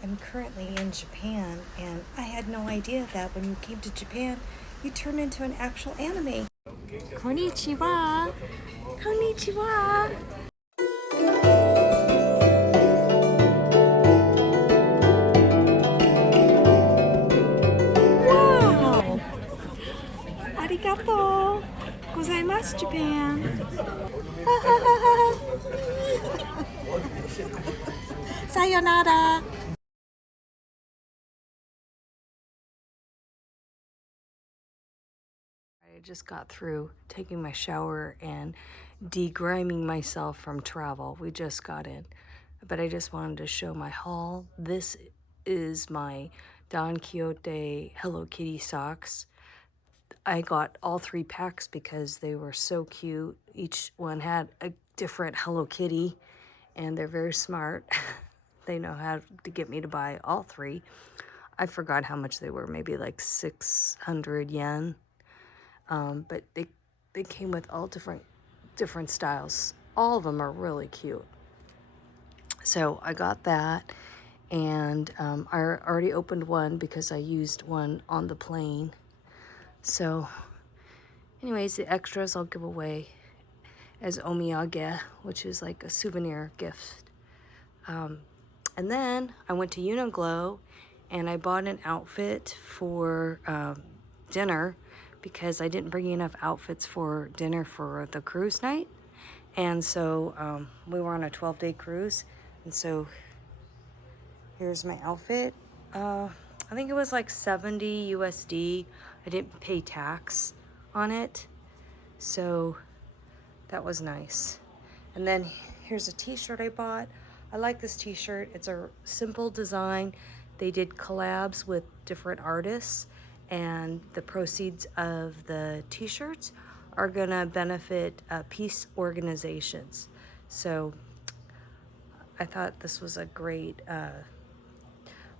I'm currently in Japan, and I had no idea that when you came to Japan, you turned into an actual anime. Konnichiwa! Konnichiwa! Wow! Arigato gozaimasu, Japan! Sayonara! I just got through taking my shower and degriming myself from travel. We just got in. But I just wanted to show my haul. This is my Don Quixote Hello Kitty socks. I got all 3 packs because they were so cute. Each one had a different Hello Kitty, and they're very smart. They know how to get me to buy all 3. I forgot how much they were, maybe like 600 yen. But they came with all different styles. All of them are really cute. So I got that, and I already opened one because I used one on the plane. So anyways, the extras I'll give away as omiyage, which is like a souvenir gift. And then I went to Uniqlo and I bought an outfit for dinner because I didn't bring enough outfits for dinner for the cruise night. And so we were on a 12-day cruise. And so here's my outfit. I think it was like 70 USD. I didn't pay tax on it. So that was nice. And then here's a t-shirt I bought. I like this t-shirt. It's a simple design. They did collabs with different artists, and the proceeds of the t-shirts are gonna benefit peace organizations. So I thought this was a great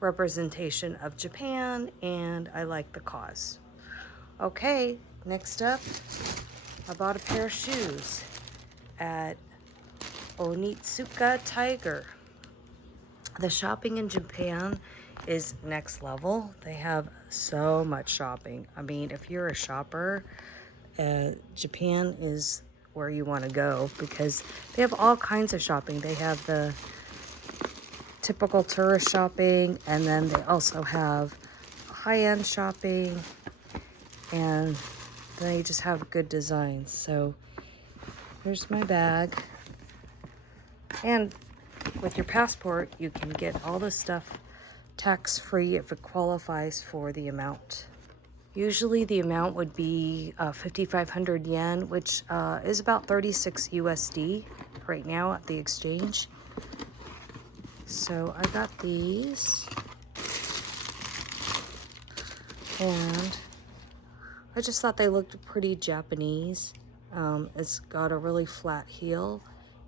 representation of Japan, and I like the cause. Okay, next up, I bought a pair of shoes at Onitsuka Tiger. The shopping in Japan is next level. They have so much shopping. I mean, if you're a shopper, Japan is where you want to go because they have all kinds of shopping. They have the typical tourist shopping, and then they also have high-end shopping, and they just have good designs. So here's my bag. And with your passport, you can get all this stuff tax-free if it qualifies for the amount. Usually the amount would be 5,500 yen, which is about 36 USD right now at the exchange. So I got these. And I just thought they looked pretty Japanese. It's got a really flat heel,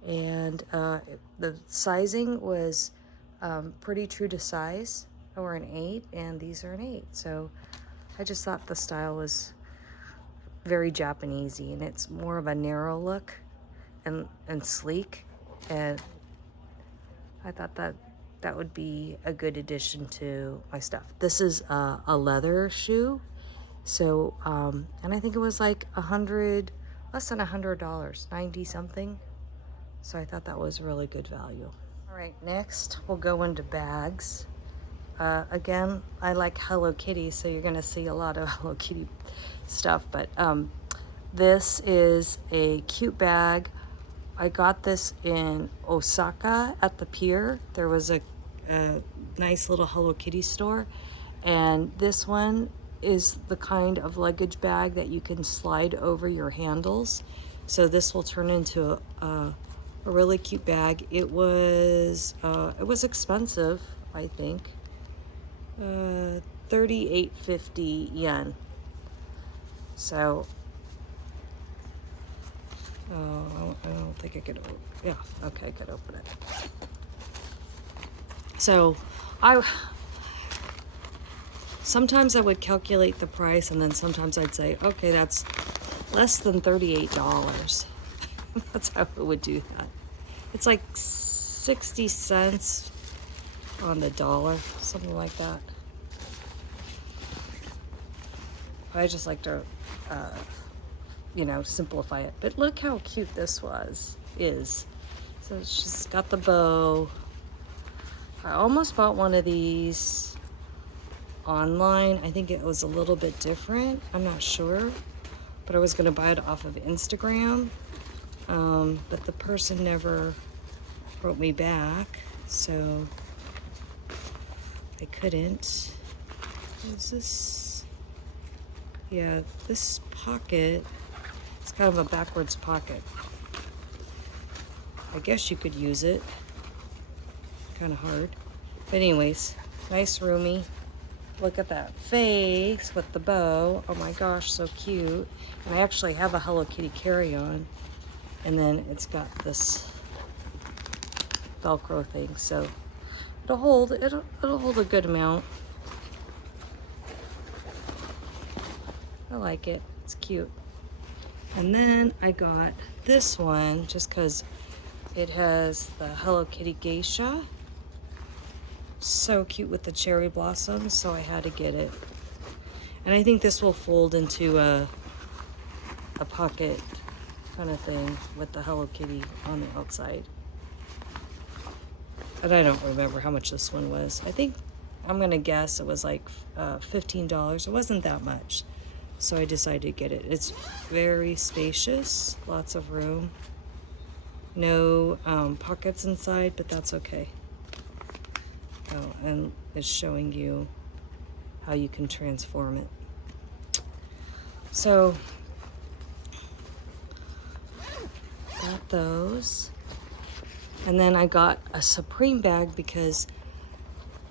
and the sizing was pretty true to size. I wear an 8, and these are an 8. So I just thought the style was very Japanesey, and it's more of a narrow look and sleek. And I thought that would be a good addition to my stuff. This is a leather shoe. So, and I think it was like less than $100, 90 something. So I thought that was really good value. All right, next we'll go into bags. Again, I like Hello Kitty, so you're gonna see a lot of Hello Kitty stuff, but this is a cute bag. I got this in Osaka at the pier. There was a nice little Hello Kitty store, and this one is the kind of luggage bag that you can slide over your handles. So this will turn into a really cute bag. It was expensive, I think. 3850 yen. So I don't think I could. Yeah, okay, I could open it. So sometimes I would calculate the price, and then sometimes I'd say, okay, that's less than $38. That's how I would do that. It's like 60 cents on the dollar, something like that. I just like to, you know, simplify it. But look how cute this is. So she's got the bow. I almost bought one of these online. I think it was a little bit different. I'm not sure. But I was going to buy it off of Instagram. But the person never wrote me back. So I couldn't. What is this? Yeah, this pocket, it's kind of a backwards pocket. I guess you could use it. Kind of hard. But anyways, nice roomy. Look at that face with the bow. Oh my gosh, so cute. And I actually have a Hello Kitty carry-on. And then it's got this Velcro thing, so it'll hold a good amount. I like it. It's cute. And then I got this one just because it has the Hello Kitty geisha. So cute with the cherry blossoms, so I had to get it. And I think this will fold into a pocket kind of thing with the Hello Kitty on the outside. And I don't remember how much this one was. I think, I'm gonna guess it was like $15. It wasn't that much. So I decided to get it. It's very spacious, lots of room. No pockets inside, but that's okay. Oh, and it's showing you how you can transform it. So, got those. And then I got a Supreme bag because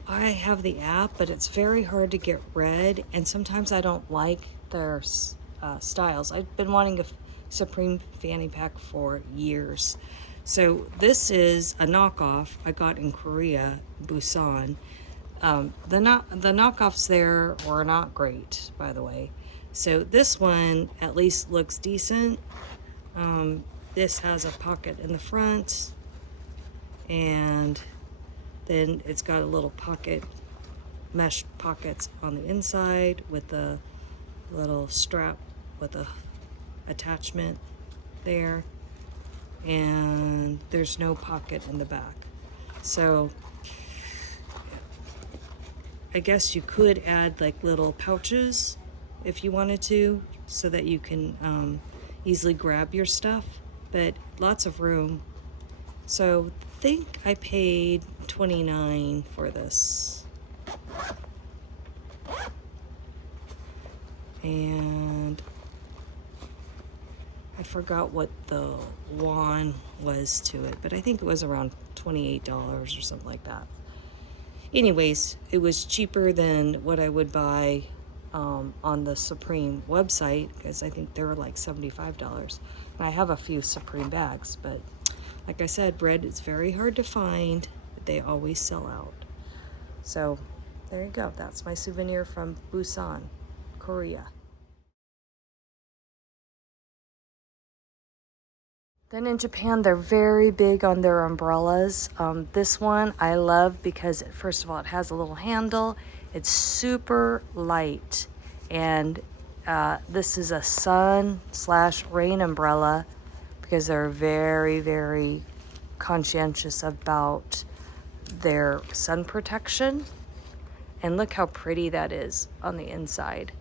I have the app, but it's very hard to get read, and sometimes I don't like their styles. I've been wanting a Supreme fanny pack for years. So this is a knockoff I got in Korea, Busan. The knockoffs there were not great, by the way. So this one at least looks decent. This has a pocket in the front, and then it's got a little pocket, mesh pockets on the inside with a little strap with a attachment there, and there's no pocket in the back. So I guess you could add like little pouches if you wanted to, so that you can easily grab your stuff, but lots of room. So I think I paid $29 for this. And I forgot what the won was to it, but I think it was around $28 or something like that. Anyways, it was cheaper than what I would buy on the Supreme website, because I think they were like $75. And I have a few Supreme bags, but like I said, bread is very hard to find, but they always sell out. So there you go. That's my souvenir from Busan, Korea. Then in Japan, they're very big on their umbrellas. This one I love because, first of all, it has a little handle. It's super light. And this is a sun/rain umbrella because they're very, very conscientious about their sun protection. And look how pretty that is on the inside.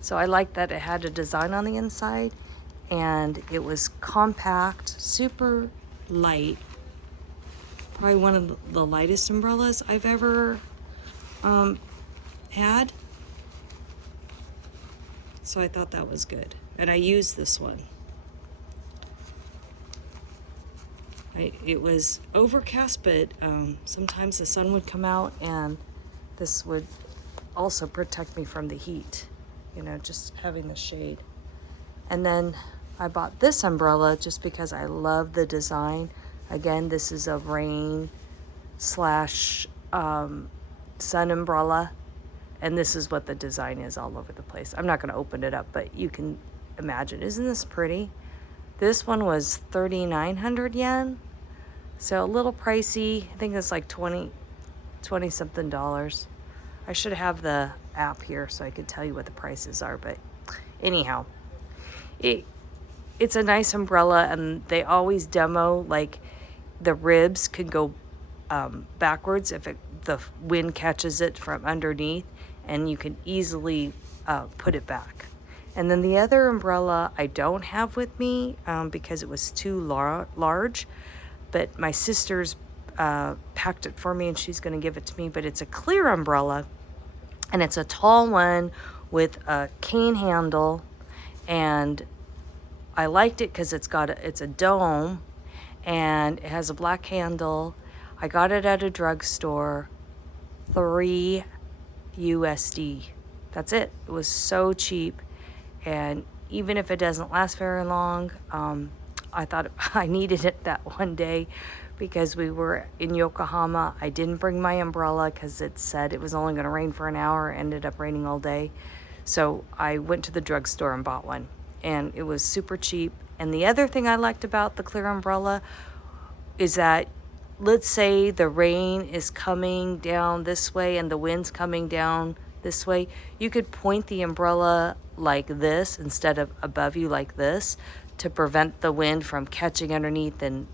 So I like that it had a design on the inside, and it was compact, super light. Probably one of the lightest umbrellas I've ever had. So I thought that was good. And I used this one. It was overcast, but sometimes the sun would come out, and this would also protect me from the heat, you know, just having the shade. And then I bought this umbrella just because I love the design. Again, this is a rain/sun umbrella, and this is what the design is all over the place. I'm not going to open it up, but you can imagine. Isn't this pretty? This one was 3,900 yen, so a little pricey. I think it's like 20 20 something dollars. I should have the app here so I could tell you what the prices are, but anyhow, it's a nice umbrella, and they always demo like the ribs can go backwards if the wind catches it from underneath, and you can easily put it back. And then the other umbrella I don't have with me because it was too large, but my sister's packed it for me and she's going to give it to me. But it's a clear umbrella, and it's a tall one with a cane handle, and I liked it because it's a dome, and it has a black handle. I got it at a drugstore, $3 USD. That's it. It was so cheap. And even if it doesn't last very long, I thought I needed it that one day because we were in Yokohama. I didn't bring my umbrella because it said it was only going to rain for an hour. It ended up raining all day. So I went to the drugstore and bought one. And it was super cheap. And the other thing I liked about the clear umbrella is that, let's say the rain is coming down this way and the wind's coming down this way, you could point the umbrella like this instead of above you like this to prevent the wind from catching underneath and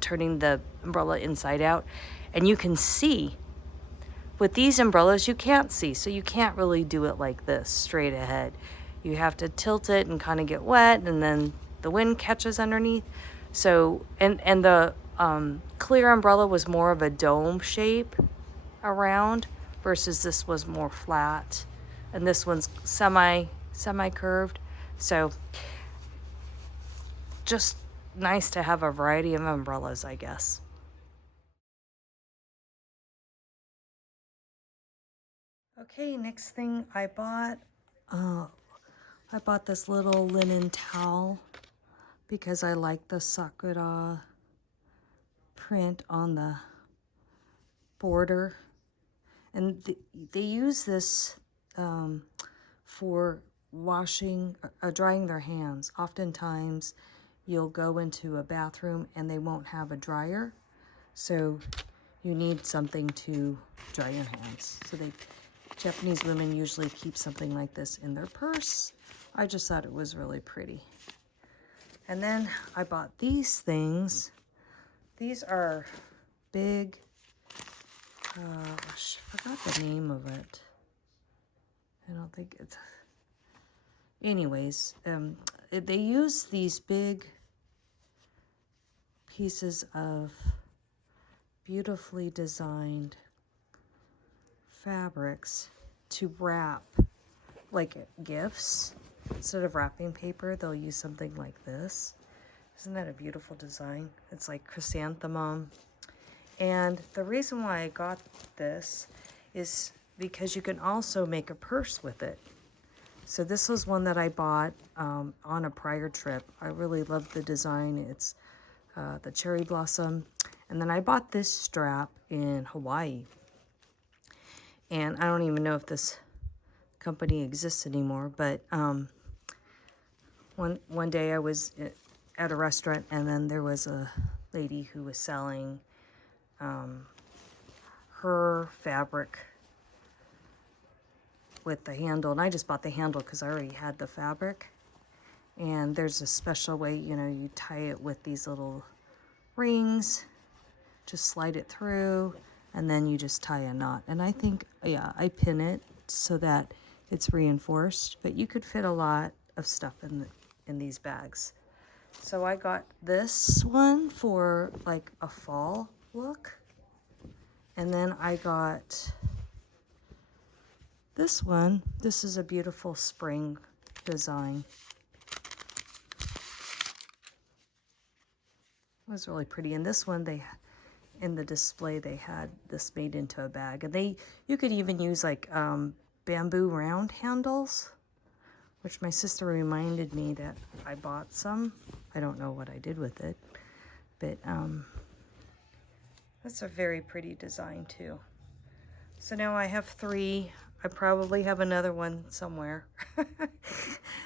turning the umbrella inside out. And you can see. With these umbrellas, you can't see, so you can't really do it like this straight ahead. You have to tilt it and kind of get wet, and then the wind catches underneath. So, and the clear umbrella was more of a dome shape around, versus this was more flat, and this one's semi curved. So just nice to have a variety of umbrellas, I guess. Okay, next thing I bought this little linen towel because I like the sakura print on the border. And they use this for washing, drying their hands. Oftentimes you'll go into a bathroom and they won't have a dryer. So you need something to dry your hands. So Japanese women usually keep something like this in their purse. I just thought it was really pretty. And then I bought these things. These are big, I forgot the name of it. I don't think it's, anyways, they use these big pieces of beautifully designed fabrics to wrap like gifts. Instead of wrapping paper, they'll use something like this. Isn't that a beautiful design? It's like chrysanthemum. And the reason why I got this is because you can also make a purse with it. So this was one that I bought on a prior trip. I really loved the design. It's the cherry blossom. And then I bought this strap in Hawaii. And I don't even know if this company exists anymore, but one day I was at a restaurant, and then there was a lady who was selling her fabric with the handle, and I just bought the handle because I already had the fabric. And there's a special way, you tie it with these little rings, just slide it through, and then you just tie a knot. And I think, yeah, I pin it so that it's reinforced, but you could fit a lot of stuff in these bags. So I got this one for like a fall look. And then I got this one. This is a beautiful spring design. It was really pretty. And this one, in the display, they had this made into a bag. And you could even use like bamboo round handles, which my sister reminded me that I bought some. I don't know what I did with it, but that's a very pretty design too. So now I have 3. I probably have another one somewhere,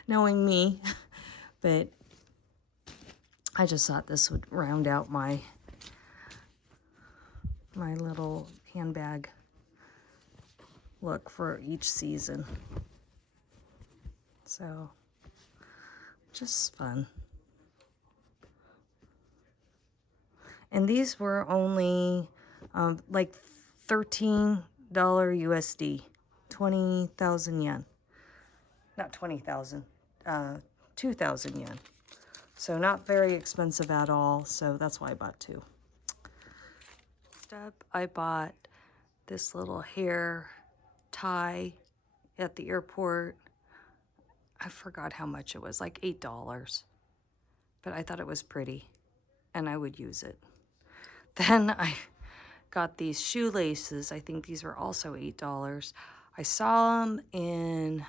knowing me, but I just thought this would round out my little handbag look for each season. So, just fun. And these were only like $13 USD, 20,000 yen. Not 20,000, 2,000 yen. So not very expensive at all. So that's why I bought two. Next up, I bought this little hair tie at the airport. I forgot how much it was, like $8. But I thought it was pretty and I would use it. Then I got these shoelaces. I think these were also $8. I saw them in,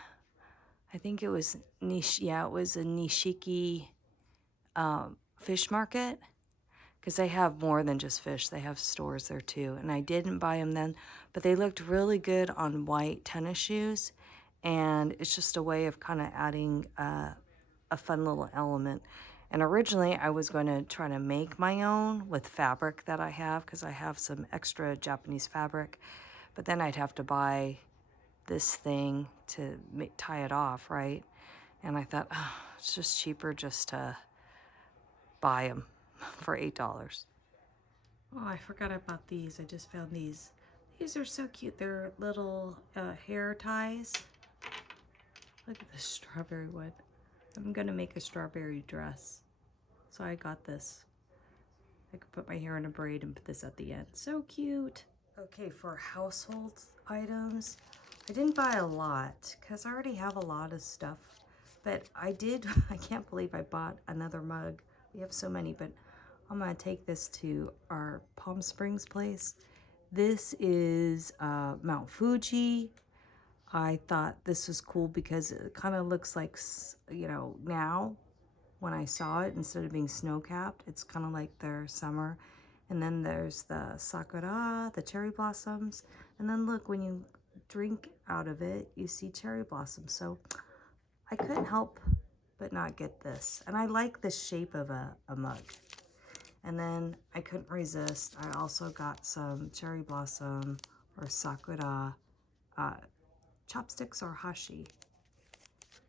I think it was it was a Nishiki fish market, because they have more than just fish. They have stores there too. And I didn't buy them then, but they looked really good on white tennis shoes. And it's just a way of kind of adding a fun little element. And originally I was going to try to make my own with fabric that I have, because I have some extra Japanese fabric. But then I'd have to buy this thing to tie it off, right? And I thought, oh, it's just cheaper just to buy them for $8. Oh, I forgot about these. I just found these. These are so cute. They're little hair ties. Look at the strawberry one. I'm gonna make a strawberry dress. So I got this. I could put my hair in a braid and put this at the end. So cute. Okay, for household items, I didn't buy a lot because I already have a lot of stuff. But I did, I can't believe I bought another mug. We have so many, but I'm gonna take this to our Palm Springs place. This is Mount Fuji. I thought this was cool because it kind of looks like, you know, now when I saw it, instead of being snow-capped, it's kind of like their summer. And then there's the sakura, the cherry blossoms. And then look, when you drink out of it, you see cherry blossoms. So I couldn't help but not get this. And I like the shape of a mug. And then I couldn't resist. I also got some cherry blossom or sakura chopsticks or hashi.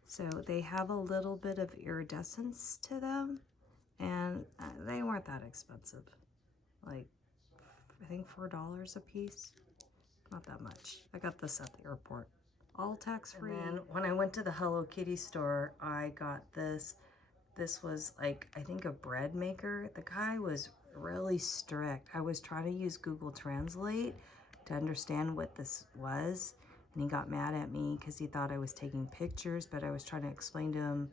So they have a little bit of iridescence to them, and they weren't that expensive. Like, I think $4 a piece. Not that much. I got this at the airport. All tax-free. And then when I went to the Hello Kitty store, I got this. This was like, I think a bread maker. The guy was really strict. I was trying to use Google Translate to understand what this was. And he got mad at me because he thought I was taking pictures, but I was trying to explain to him,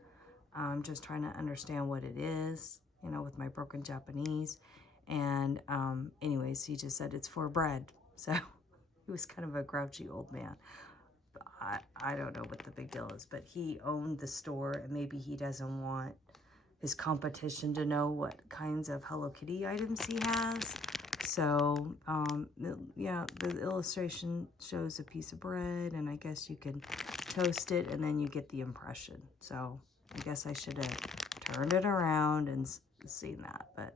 just trying to understand what it is, you know, with my broken Japanese. And anyways, he just said it's for bread. So he was kind of a grouchy old man. I don't know what the big deal is, but he owned the store, and maybe he doesn't want his competition to know what kinds of Hello Kitty items he has. So, yeah, the illustration shows a piece of bread, and I guess you can toast it, and then you get the impression. So, I guess I should have turned it around and seen that, but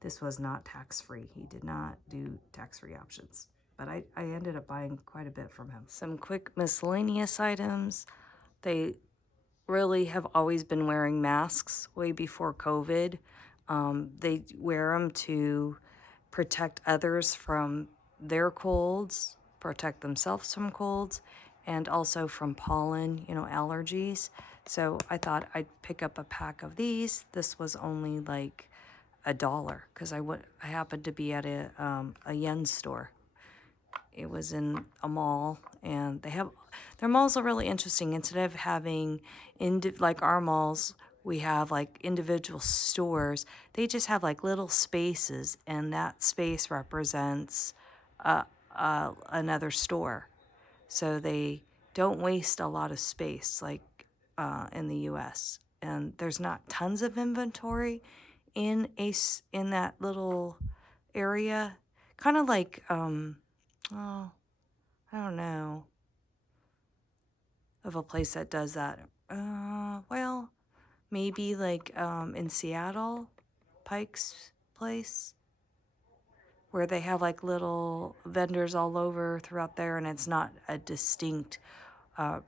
this was not tax-free. He did not do tax-free options. But I ended up buying quite a bit from him. Some quick miscellaneous items. They really have always been wearing masks way before COVID. They wear them to protect others from their colds, protect themselves from colds, and also from pollen, you know, allergies. So I thought I'd pick up a pack of these. This was only like $1 because I happened to be at a yen store. It was in a mall, and their malls are really interesting. Instead of having like our malls, we have like individual stores. They just have like little spaces, and that space represents another store. So they don't waste a lot of space like in the U.S. And there's not tons of inventory in that little area. Kind of like oh, I don't know of a place that does that. Well, maybe like in Seattle, Pike's Place. where they have like little vendors all over throughout there, and it's not a distinct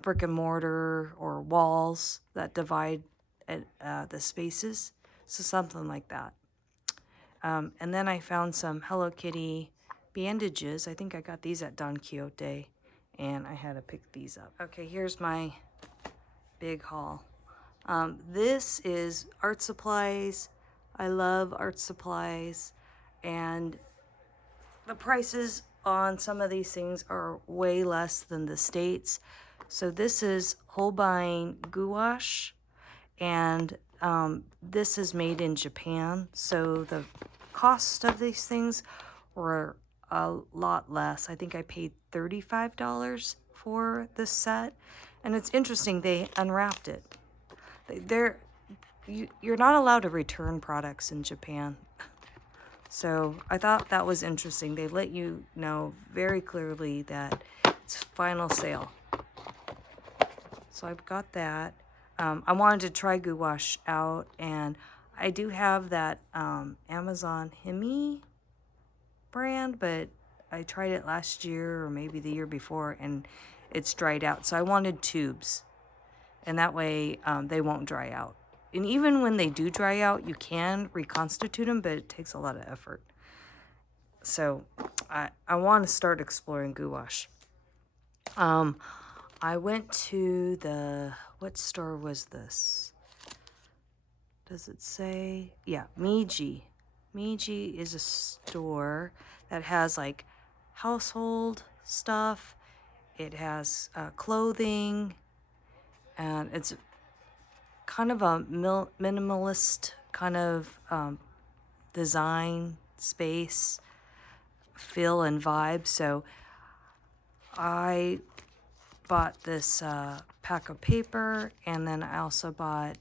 brick and mortar or walls that divide the spaces. So something like that. And then I found some Hello Kitty bandages. I think I got these at Don Quixote, and I had to pick these up. Okay, here's my big haul. This is art supplies. I love art supplies, and the prices on some of these things are way less than the States. So this is Holbein gouache, and this is made in Japan. So the cost of these things were a lot less. I think I paid $35 for this set. And it's interesting, they unwrapped it. You're not allowed to return products in Japan. So I thought that was interesting. They let you know very clearly that it's final sale. So I've got that. I wanted to try gouache out, and I do have that Amazon Himi brand, but I tried it last year or maybe the year before, and it's dried out. So I wanted tubes, and that way they won't dry out. And even when they do dry out, you can reconstitute them, but it takes a lot of effort. So I want to start exploring gouache. I went to what store was this? Does it say? Yeah, Meiji. Meiji is a store that has like household stuff. It has clothing, and it's kind of a minimalist kind of design, space, feel, and vibe. So I bought this pack of paper, and then I also bought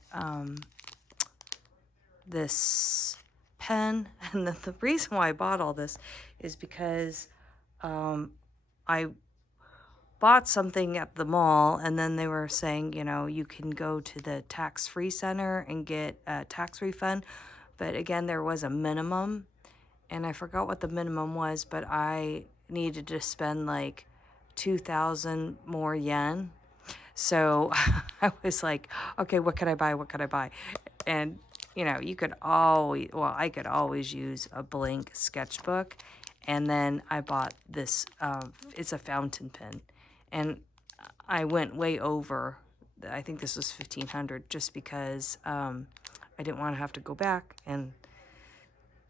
this pen. And the reason why I bought all this is because I bought something at the mall, and then they were saying, you know, you can go to the tax-free center and get a tax refund. But again, there was a minimum, and I forgot what the minimum was, but I needed to spend like 2,000 more yen. So I was like, okay, what could I buy? What could I buy? And, you know, I could always use a blank sketchbook. And then I bought this, it's a fountain pen. And I went way over, I think this was $1,500, just because I didn't want to have to go back and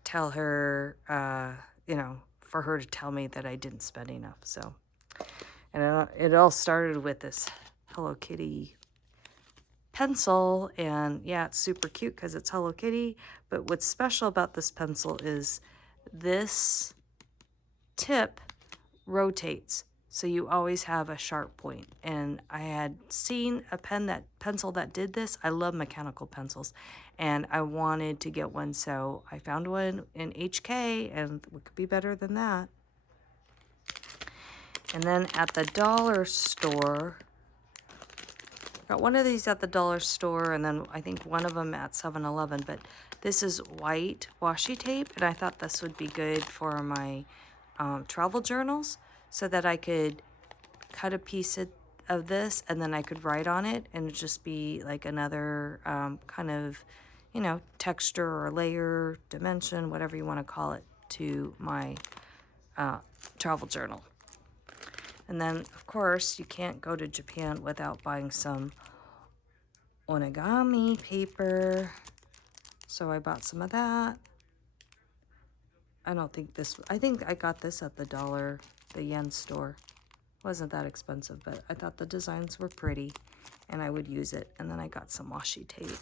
tell her, you know, for her to tell me that I didn't spend enough. So, and it all started with this Hello Kitty pencil, and yeah, it's super cute because it's Hello Kitty. But what's special about this pencil is this tip rotates, so you always have a sharp point. And I had seen a pencil that did this. I love mechanical pencils, and I wanted to get one, so I found one in HK, and what could be better than that? And then at the dollar store, got one of these at the dollar store, and then I think one of them at 7-Eleven. But this is white washi tape, and I thought this would be good for my travel journals, so that I could cut a piece of this, and then I could write on it, and it'd just be like another kind of, you know, texture or layer, dimension, whatever you want to call it, to my travel journal. And then, of course, you can't go to Japan without buying some origami paper. So I bought some of that. I think I got this at the yen store. Wasn't that expensive, but I thought the designs were pretty, and I would use it. And then I got some washi tape.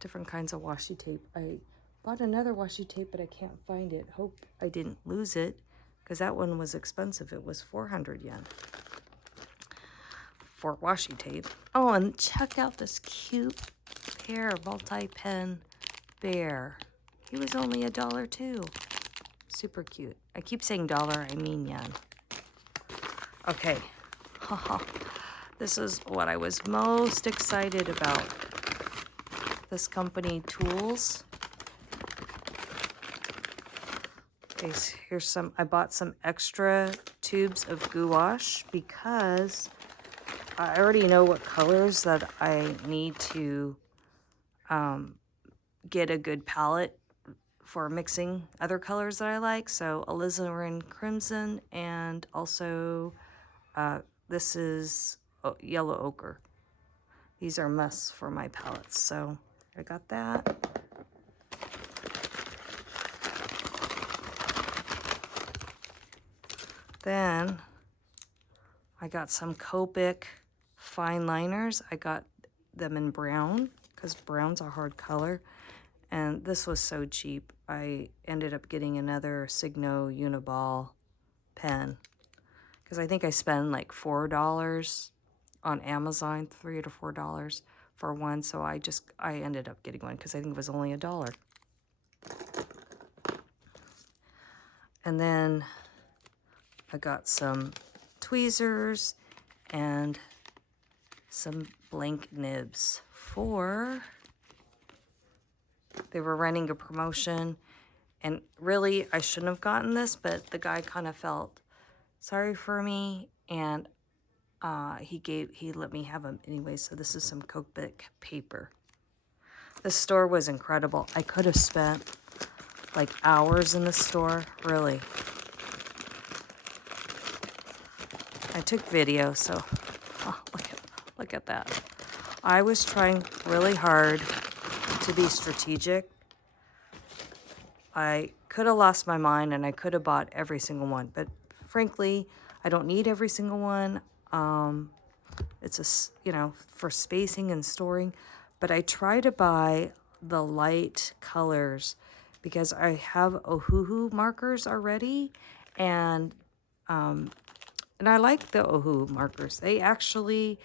Different kinds of washi tape. I bought another washi tape, but I can't find it. Hope I didn't lose it, because that one was expensive. It was 400 yen for washi tape. Oh, and check out this cute pair of multi-pen bear. He was only $1 too. Super cute. I keep saying dollar, I mean yen. Okay. This is what I was most excited about. This company, Tools. Okay, so here's some, I bought some extra tubes of gouache because I already know what colors that I need to get a good palette for mixing other colors that I like. So alizarin crimson, and also this is yellow ochre. These are musts for my palettes. So I got that. Then I got some Copic fine liners. I got them in brown because brown's a hard color. And this was so cheap. I ended up getting another Signo Uniball pen because I think I spent like $4 on Amazon, $3 to $4 for one. So I ended up getting one because I think it was only $1. And then I got some tweezers and some blank nibs for, they were running a promotion, and really I shouldn't have gotten this, but the guy kind of felt sorry for me, and he let me have them anyway. So this is some Copic paper. The store was incredible. I could have spent like hours in the store, really. I took video, so oh, look at that. I was trying really hard to be strategic. I could have lost my mind and I could have bought every single one, but frankly, I don't need every single one. It's for spacing and storing, but I try to buy the light colors because I have Ohuhu markers already, and I like the Ohuhu markers. They actually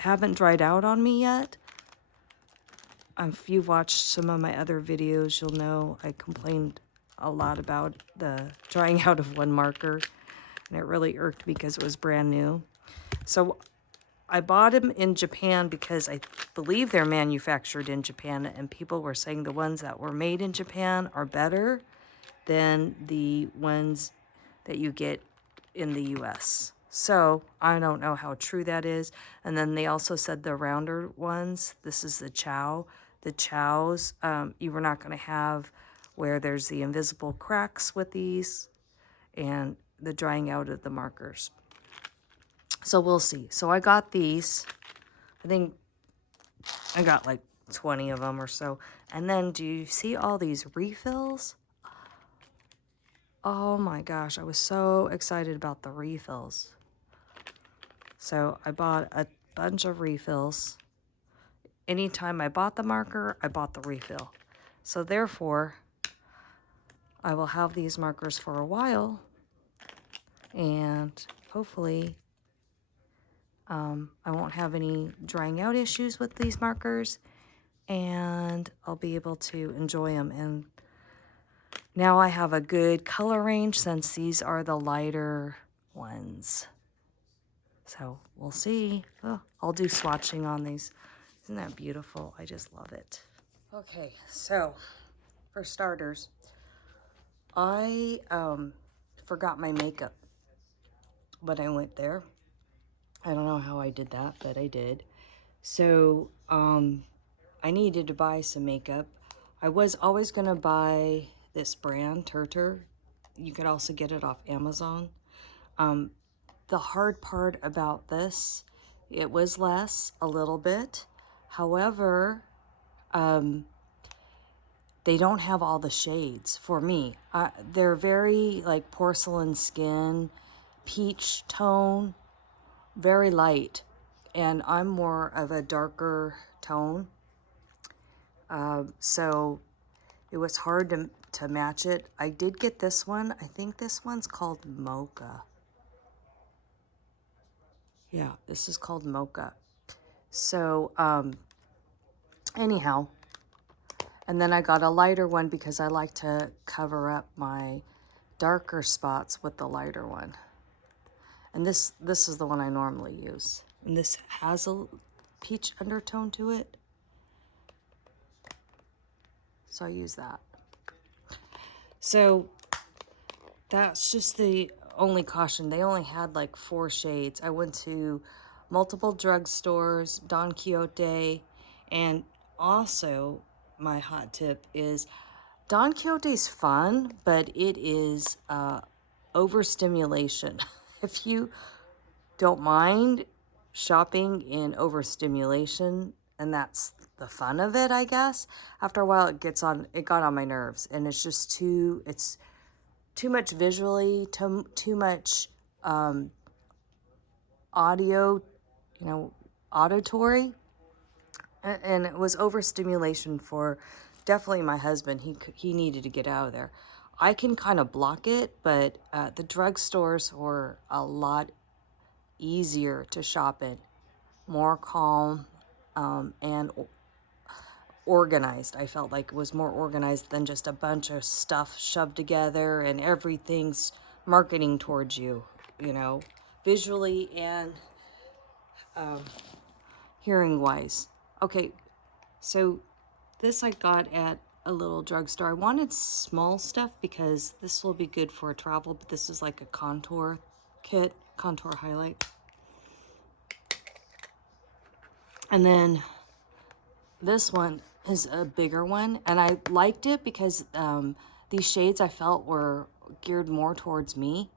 haven't dried out on me yet. If you've watched some of my other videos, you'll know I complained a lot about the drying out of one marker, and it really irked me because it was brand new. So I bought them in Japan because I believe they're manufactured in Japan, and people were saying the ones that were made in Japan are better than the ones that you get in the US. So I don't know how true that is. And then they also said the rounder ones, this is the Chow. The Chows, you were not going to have where there's the invisible cracks with these and the drying out of the markers. So we'll see. So I got these. I think I got like 20 of them or so. And then do you see all these refills? Oh my gosh, I was so excited about the refills. So I bought a bunch of refills. Anytime I bought the marker, I bought the refill. So therefore, I will have these markers for a while, and hopefully I won't have any drying out issues with these markers, and I'll be able to enjoy them. And now I have a good color range since these are the lighter ones. So we'll see. Oh, I'll do swatching on these. Isn't that beautiful? I just love it. Okay, so for starters, I forgot my makeup when I went there. I don't know how I did that, but I did. So I needed to buy some makeup. I was always going to buy this brand, Terter. You could also get it off Amazon. The hard part about this, it was less a little bit. However, they don't have all the shades for me. They're very like porcelain skin, peach tone, very light. And I'm more of a darker tone. So it was hard to match it. I did get this one. I think this one's called Mocha. Yeah, this is called Mocha. So anyhow, and then I got a lighter one because I like to cover up my darker spots with the lighter one. And this is the one I normally use. And this has a peach undertone to it. So I use that. So that's just the only caution. They only had like 4 shades. I went to multiple drugstores, Don Quixote, and also my hot tip is Don Quixote's fun, but it is overstimulation. If you don't mind shopping in overstimulation, and that's the fun of it, I guess. After a while, it got on my nerves, and it's just it's too much visually, too much audio, auditory, and it was overstimulation for definitely my husband. He needed to get out of there. I can kind of block it, but the drugstores were a lot easier to shop in, more calm, and organized. I felt like it was more organized than just a bunch of stuff shoved together and everything's marketing towards you, visually and hearing wise. Okay, so this I got at a little drugstore. I wanted small stuff because this will be good for travel, but this is like a contour kit, contour highlight. And then this one is a bigger one, and I liked it because these shades I felt were geared more towards me.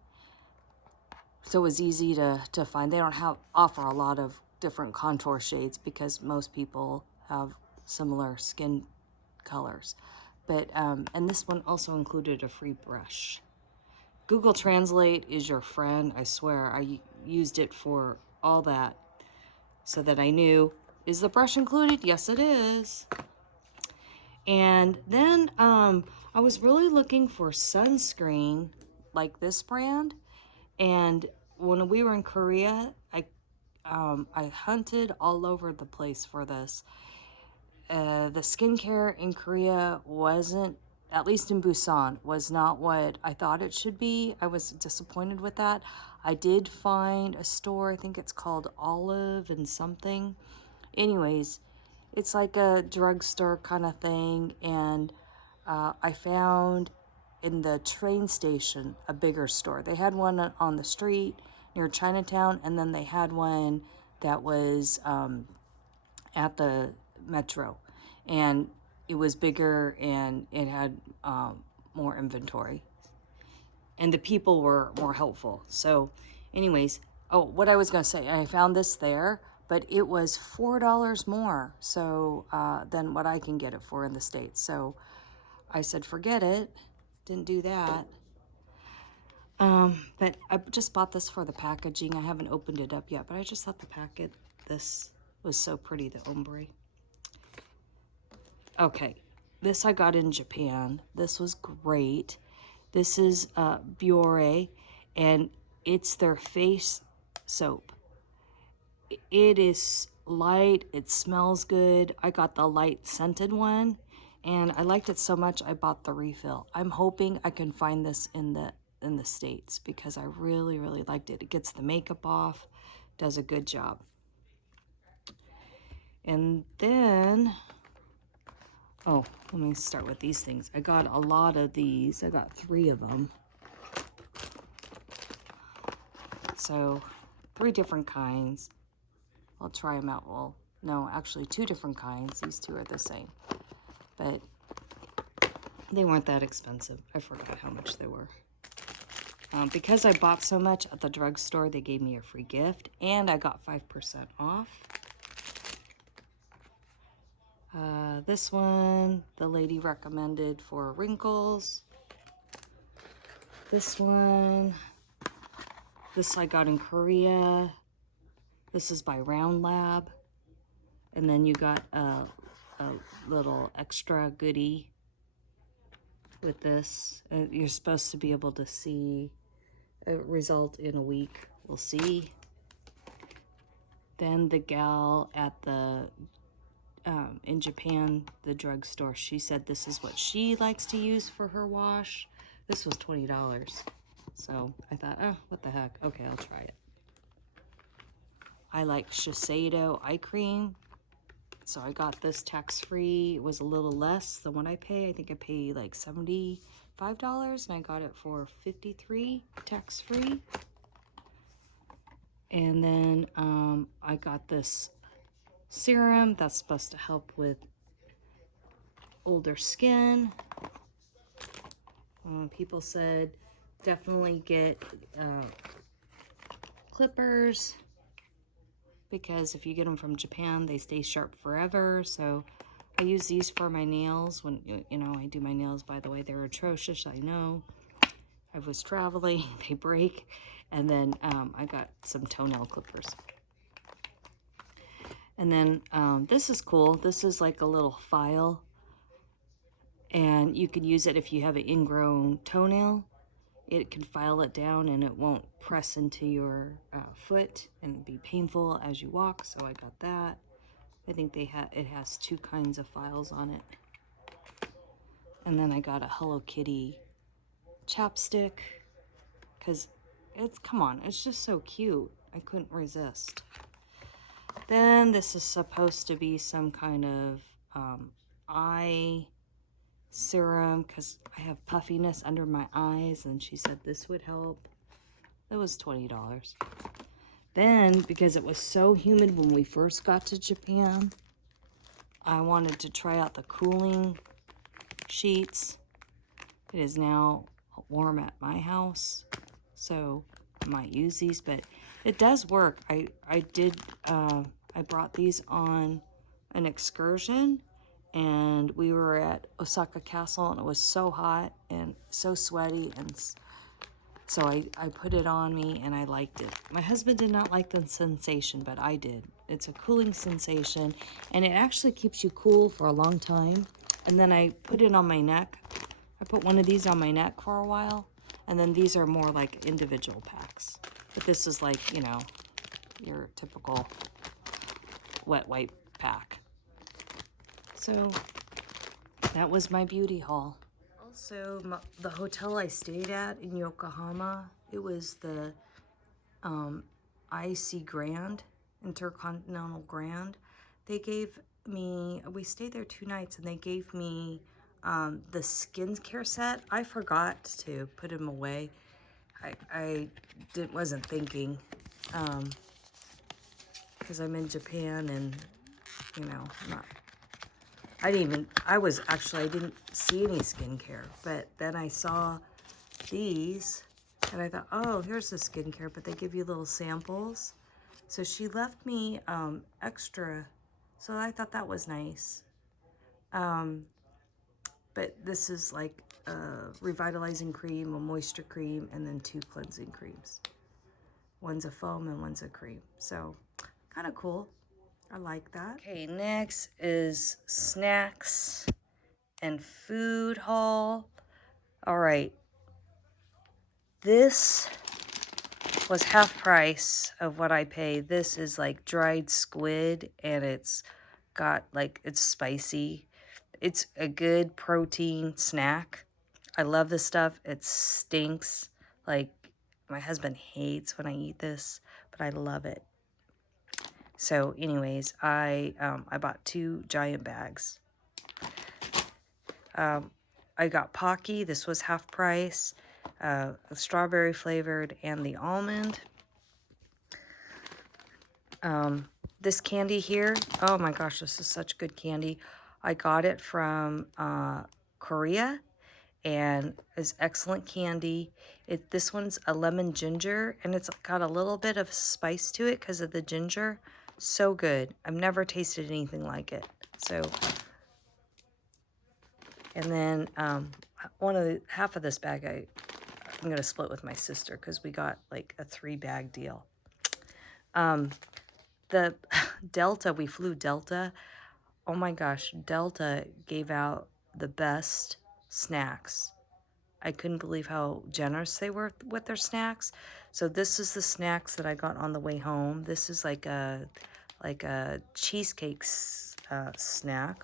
So it was easy to find. They don't offer a lot of different contour shades because most people have similar skin colors. But and this one also included a free brush. Google Translate is your friend, I swear. I used it for all that so that I knew, is the brush included? Yes, it is. And then I was really looking for sunscreen like this brand. And when we were in Korea, I hunted all over the place for this. The skincare in Korea wasn't, at least in Busan, was not what I thought it should be. I was disappointed with that. I did find a store, I think it's called Olive and something. Anyways, it's like a drugstore kind of thing, and I found in the train station a bigger store. They had one on the street near Chinatown, and then they had one that was at the metro, and it was bigger and it had more inventory, and the people were more helpful. So anyways, oh, what I was gonna say, I found this there, but it was $4 more so than what I can get it for in the States. So I said, forget it, didn't do that. But I just bought this for the packaging. I haven't opened it up yet, but I just thought this was so pretty, the ombre. Okay, this I got in Japan. This was great. This is Biore, and it's their face soap. It is light, it smells good. I got the light scented one, and I liked it so much I bought the refill. I'm hoping I can find this in the States because I really, really liked it. It gets the makeup off, does a good job. And then, oh, let me start with these things. I got a lot of these. I got 3 of them. So 3 different kinds. I'll try them out. Well, no, actually 2 different kinds. These 2 are the same, but they weren't that expensive. I forgot how much they were. Because I bought so much at the drugstore, they gave me a free gift, and I got 5% off. This one, the lady recommended for wrinkles. This one, this I got in Korea. This is by Round Lab. And then you got a little extra goodie with this. You're supposed to be able to see a result in a week. We'll see. Then the gal at the in Japan, the drugstore, she said this is what she likes to use for her wash. This was $20. So I thought, oh, what the heck? Okay, I'll try it. I like Shiseido eye cream. So I got this tax-free. It was a little less than what I pay. I think I pay like $70 $5 and I got it for $53 tax-free. And then I got this serum that's supposed to help with older skin. People said definitely get clippers, because if you get them from Japan, they stay sharp forever. So I use these for my nails when, you know, I do my nails. By the way, they're atrocious, I know. I was traveling, they break. And then I got some toenail clippers. And then this is cool. This is like a little file. And you can use it if you have an ingrown toenail. It can file it down and it won't press into your foot and be painful as you walk. So I got that. I think it has 2 kinds of files on it. And then I got a Hello Kitty chapstick, because come on, it's just so cute. I couldn't resist. Then this is supposed to be some kind of eye serum, because I have puffiness under my eyes, and she said this would help. It was $20. Then, because it was so humid when we first got to Japan, I wanted to try out the cooling sheets. It is now warm at my house, so I might use these, but it does work. I brought these on an excursion, and we were at Osaka Castle, and it was so hot and so sweaty, and so I put it on me and I liked it. My husband did not like the sensation, but I did. It's a cooling sensation, and it actually keeps you cool for a long time. And then I put it on my neck. I put one of these on my neck for a while, and then these are more like individual packs. But this is like, you know, your typical wet wipe pack. So that was my beauty haul. Also, the hotel I stayed at in Yokohama, it was the IC Grand, Intercontinental Grand. They gave me, we stayed there 2 nights, and they gave me the skincare set. I forgot to put them away. I wasn't thinking, because I'm in Japan, and, you know, I didn't see any skincare, but then I saw these, and I thought, oh, here's the skincare, but they give you little samples. So she left me extra, so I thought that was nice. But this is like a revitalizing cream, a moisture cream, and then 2 cleansing creams. One's a foam and one's a cream. So kind of cool. I like that. Okay, next is snacks and food haul. All right. This was half price of what I paid. This is like dried squid, and it's got like, it's spicy. It's a good protein snack. I love this stuff. It stinks. Like, my husband hates when I eat this, but I love it. So anyways, I bought 2 giant bags. I got Pocky. This was half price. Strawberry flavored and the almond. This candy here, oh my gosh, this is such good candy. I got it from Korea, and it's excellent candy. This one's a lemon ginger, and it's got a little bit of spice to it because of the ginger. So good. I've never tasted anything like it. So, and then half of this bag I'm gonna split with my sister, because we got like a 3-bag deal. The Delta, we flew Delta. Oh my gosh, Delta gave out the best snacks. I couldn't believe how generous they were with their snacks. So this is the snacks that I got on the way home. This is like a cheesecake snack.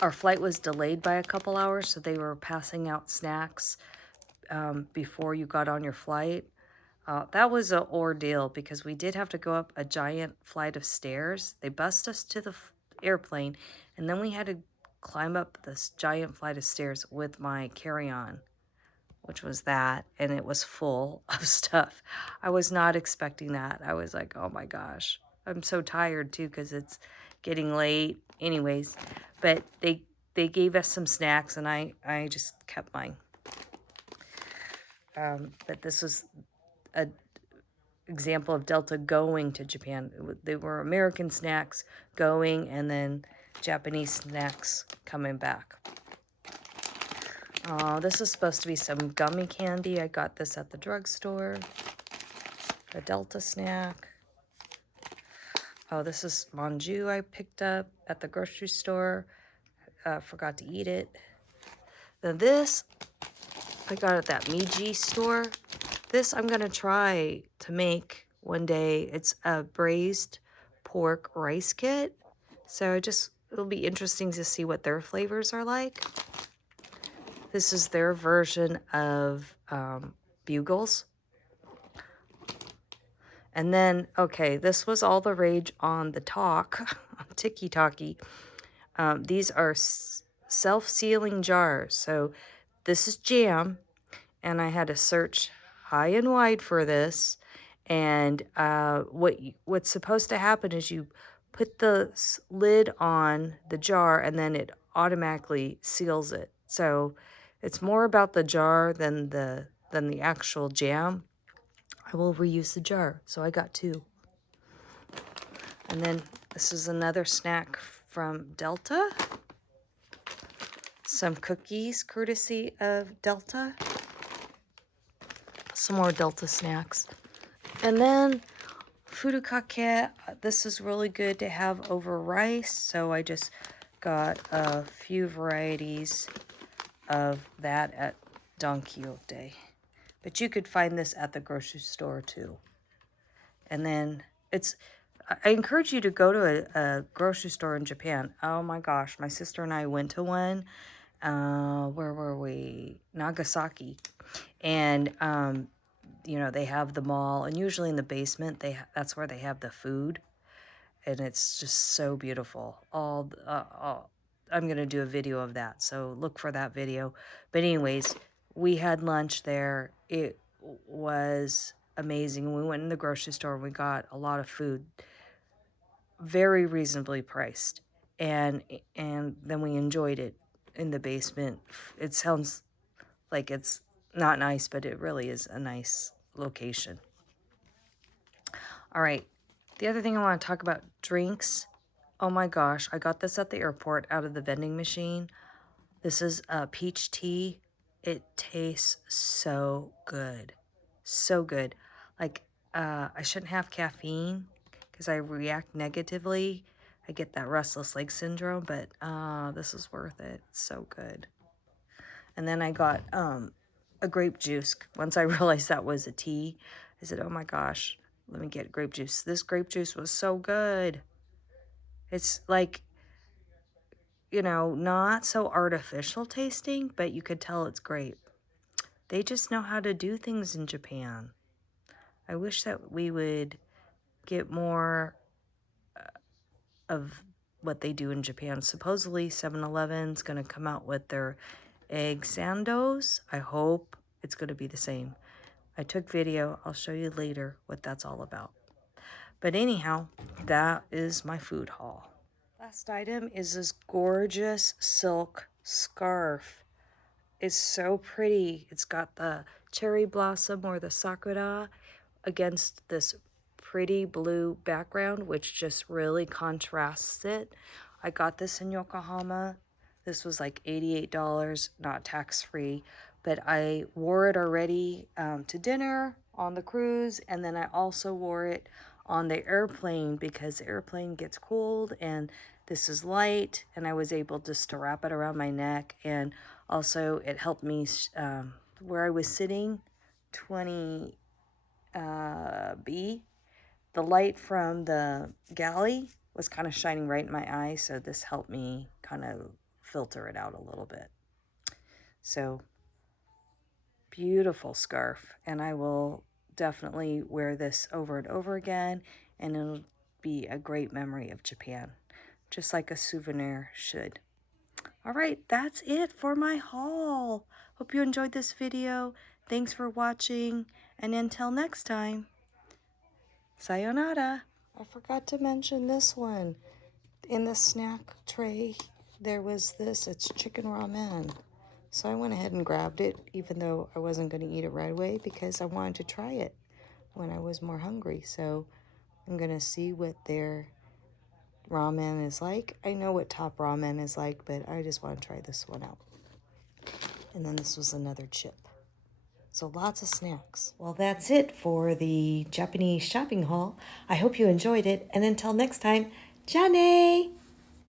Our flight was delayed by a couple hours, so they were passing out snacks before you got on your flight. That was an ordeal, because we did have to go up a giant flight of stairs. They bussed us to the airplane, and then we had to climb up this giant flight of stairs with my carry-on, which was that, and it was full of stuff. I was not expecting that. I was like, oh my gosh. I'm so tired too because it's getting late. Anyways, but they gave us some snacks and I just kept mine. But this was a example of Delta going to Japan. They were American snacks going and then Japanese snacks coming back. Oh, this is supposed to be some gummy candy. I got this at the drugstore. A Delta snack. Oh, this is Manju I picked up at the grocery store. Forgot to eat it. Then this, I got at that Meiji store. This I'm going to try to make one day. It's a braised pork rice kit. So it'll be interesting to see what their flavors are like. This is their version of bugles. And then, okay, this was all the rage on the talk, Tiki-Taki. These are self-sealing jars. So this is jam, and I had to search high and wide for this. And what's supposed to happen is you put the lid on the jar, and then it automatically seals it. So it's more about the jar than the actual jam. I will reuse the jar, so I got 2. And then this is another snack from Delta. Some cookies courtesy of Delta. Some more Delta snacks. And then furikake. This is really good to have over rice, so I just got a few varieties of that at Don Quixote. But you could find this at the grocery store too. And then I encourage you to go to a grocery store in Japan. Oh my gosh, my sister and I went to one. Where were we? Nagasaki. And, you know, they have the mall. And usually in the basement, that's where they have the food. And it's just so beautiful. I'm going to do a video of that. So look for that video. But anyways, we had lunch there. It was amazing. We went in the grocery store and we got a lot of food, very reasonably priced, and then we enjoyed it in the basement. It sounds like it's not nice, but it really is a nice location. All right, the other thing I want to talk about, drinks. Oh my gosh, I got this at the airport out of the vending machine. This is peach tea. It tastes so good. So good. Like, I shouldn't have caffeine because I react negatively. I get that restless leg syndrome, but this is worth it. It's so good. And then I got a grape juice. Once I realized that was a tea, I said, oh my gosh, let me get grape juice. This grape juice was so good. It's like, you know, not so artificial tasting, but you could tell it's grape. They just know how to do things in Japan. I wish that we would get more of what they do in Japan. Supposedly 7-Eleven's going to come out with their egg sandos. I hope it's going to be the same. I took video. I'll show you later what that's all about. But anyhow, that is my food haul. Last item is this gorgeous silk scarf. It's so pretty. It's got the cherry blossom or the sakura against this pretty blue background, which just really contrasts it. I got this in Yokohama. This was like $88, not tax-free, but I wore it already to dinner on the cruise, and then I also wore it on the airplane because the airplane gets cold, and this is light, and I was able just to wrap it around my neck, and also it helped me where I was sitting, 20B, the light from the galley was kind of shining right in my eyes, so this helped me kind of filter it out a little bit. So, beautiful scarf, and I will definitely wear this over and over again, and it'll be a great memory of Japan, just like a souvenir should. All right, that's it for my haul. Hope you enjoyed this video. Thanks for watching, and until next time, sayonara. I forgot to mention this one. In the snack tray, there was this. It's chicken ramen. So I went ahead and grabbed it, even though I wasn't going to eat it right away because I wanted to try it when I was more hungry. So I'm going to see what their ramen is like. I know what top ramen is like, but I just want to try this one out. And then this was another chip. So lots of snacks. Well, that's it for the Japanese shopping haul. I hope you enjoyed it. And until next time, Jane!